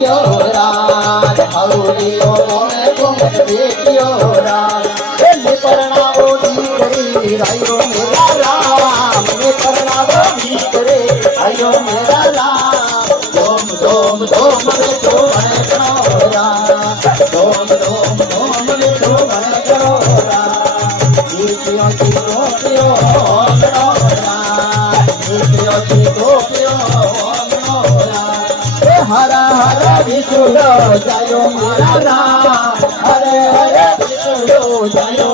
રાજ હવલીઓ મોને ઘૂંઘટ વેચ્યો રાજ એને પરણાવો દીકરી રાયો મેરા રામ ને પરણાવો દીકરે રાયો મેરા રામ ધોમ ધોમ ધોમ રે તો ભણે ગણો રામ ધોમ ધોમ ધોમ રે તો ભણે ગણો રામ દીકરીઓ થી ટોપીઓ ગણો રામ દીકરીઓ થી ટોપીઓ ગણો રામ હરા હરા વિષ્ણુ જાયો મારા રામ હરે હરે વિષ્ણુ જાયો